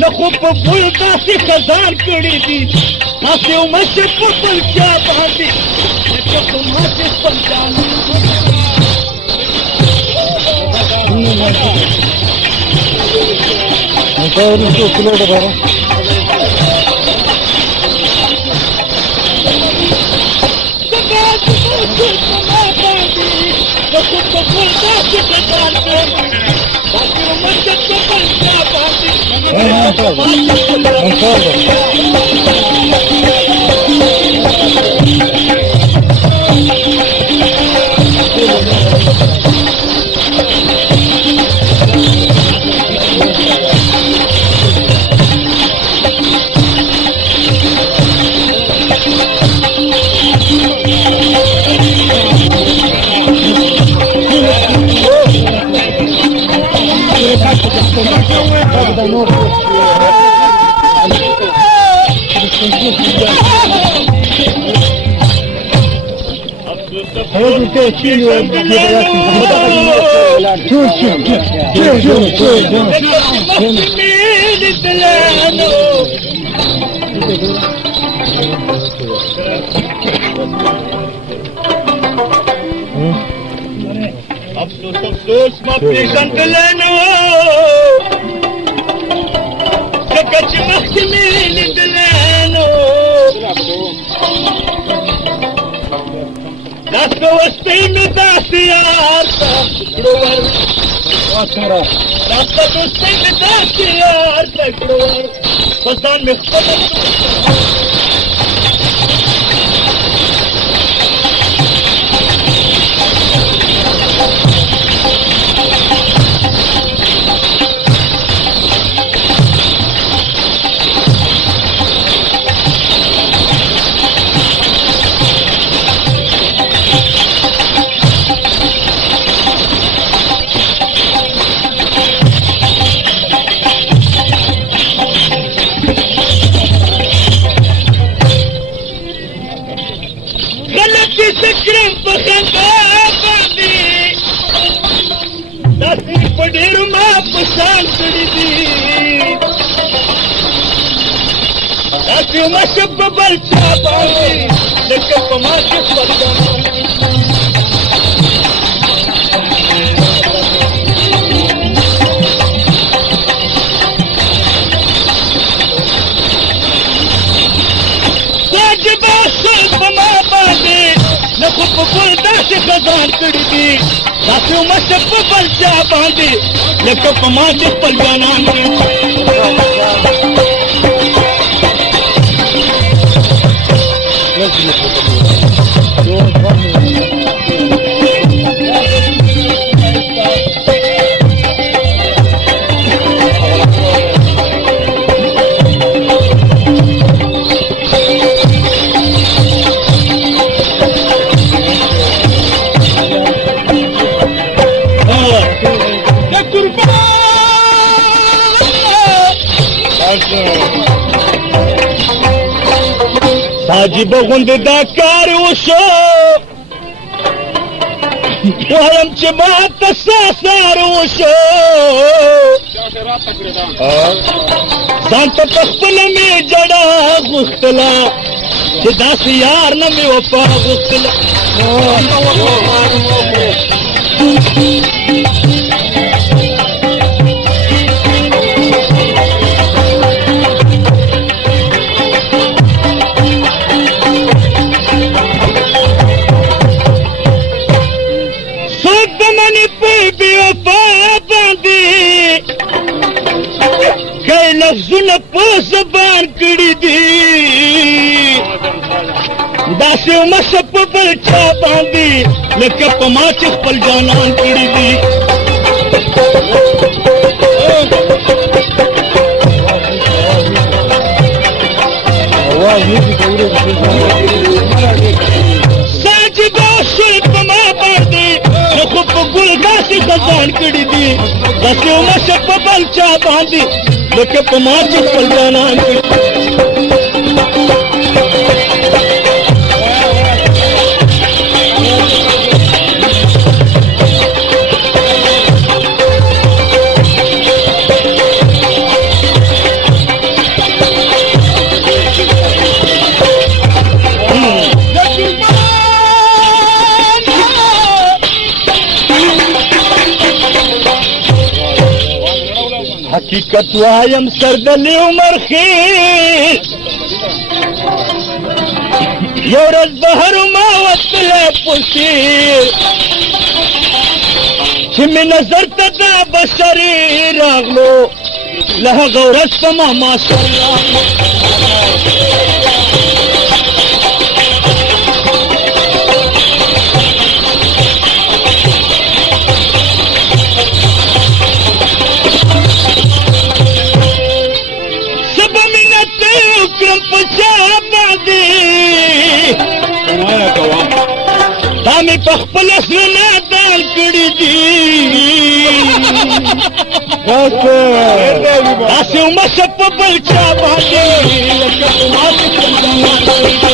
نخو په بول داسې خزان کړي دي تاسې ومشه په بل چا باندې لکه په ماتې خپل ځان अफसोस मां पेशंट लेनो कच मख्त में लेनो दस वस्ती में दस यार तकड़ोवर दस वस्ती में दस यार तकड़ोवर फसान में मशब बल चाबाई लेके पमा के पता साज बासे पमा बांधे न खुप बुलदा से खजान कड़ी दी सासु मशब बल चाबाई लेके पमा के पलगाना साजी बगुंद दा कार वशो वायम च बात सासार वशो सांत तखपल में जड़ा गुस्तला च दस यार न में वफा गुस्तला लफ्जुन ज़बान कड़ी दी दासे मसप पर छा बांधी लेके पमाच पल जाना कड़ी दी ساجدو شل په ما باندې نو خو په ګل داسې خزان کړي دي داسې ومشه په بل چا باندې لکه په ما چې خپل جانان کړي حقیقت وایم سردلی عمر خیز یو ورځ بهر ما وتلی پسیر چې مې نظر ته دا بشري راغلو له هغه ورځ په ما ماشاءالله دا مې په خپل زړه دال کړي دي داسې ومشه په بل چا باندې لکه په ما چې